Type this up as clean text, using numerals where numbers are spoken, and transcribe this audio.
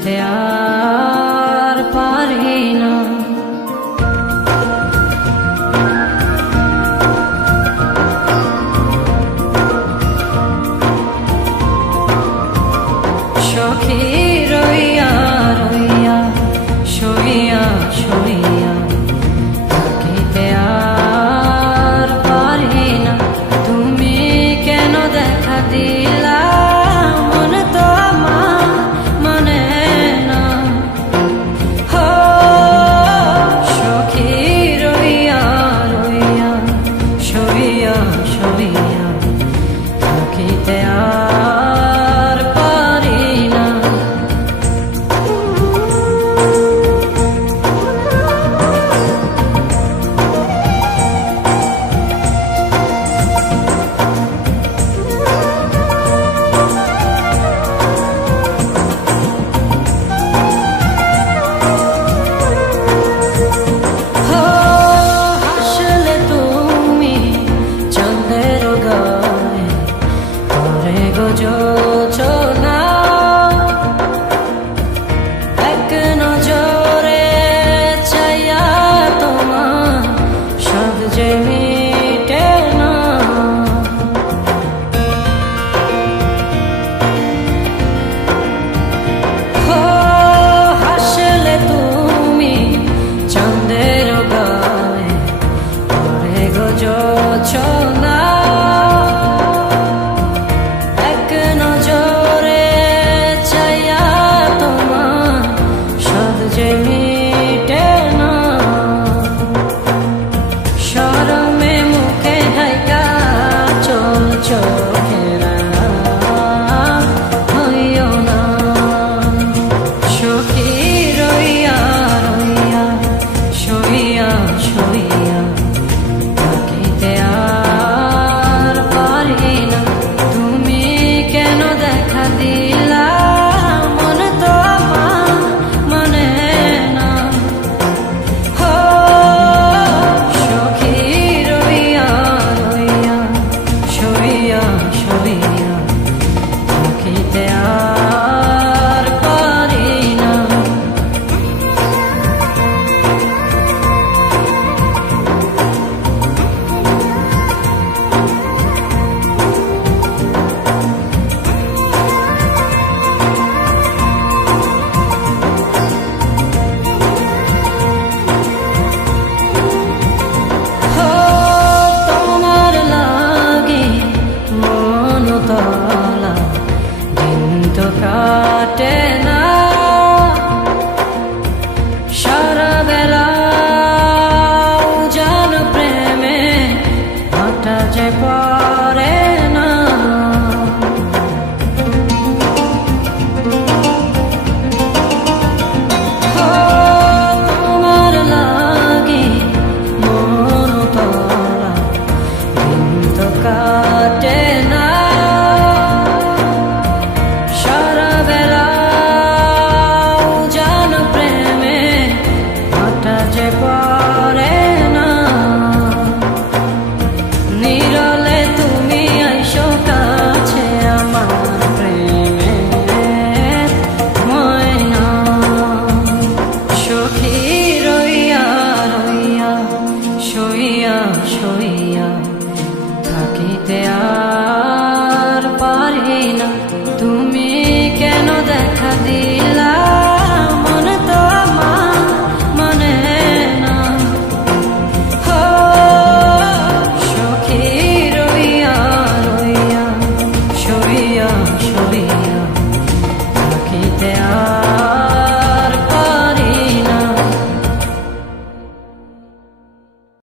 থাকিতে আর পারি না। সখী রইয়া রইয়া শুইয়া শুইয়া থাকিতে আর পারি না। তুমি কেন দেখা দিলা মনে তো আমার মানে না। হো সখী রইয়া রইয়া শুইয়া শুইয়া থাকিতে আর পারি না। যোচনা এক নজরে চাইয়া তোমার সব যে মিটে না। হো হাসলে তুমি চাঁদের গায়ে পড়ে গো যোচনা। শরমে মুখে ঢাকা চলছো হইও না। সখী রইয়া রইয়া শুইয়া শুইয়া থাকিতে আর পারি না। তুমি কেন দেখা দিলা মনে তো আমার মানে না। হো সখী রইয়া রইয়া শুইয়া শুইয়া থাকিতে আর পারি না। কাটে না সারা বেলা জান প্রেমে হাঁটা যে পারে না। তোমার লাগি মন তলা দিন তো কাটে না। নিরলে তুমি আইসো কাছে আমার প্রেমের ময়না। সখী রইয়া রইয়া শুইয়া শুইয়া থাকিতে আর পারি না। তুমি কেন দেখা দিলা মনে তো আমার মানে না। হো সখী রইয়া রইয়া শুইয়া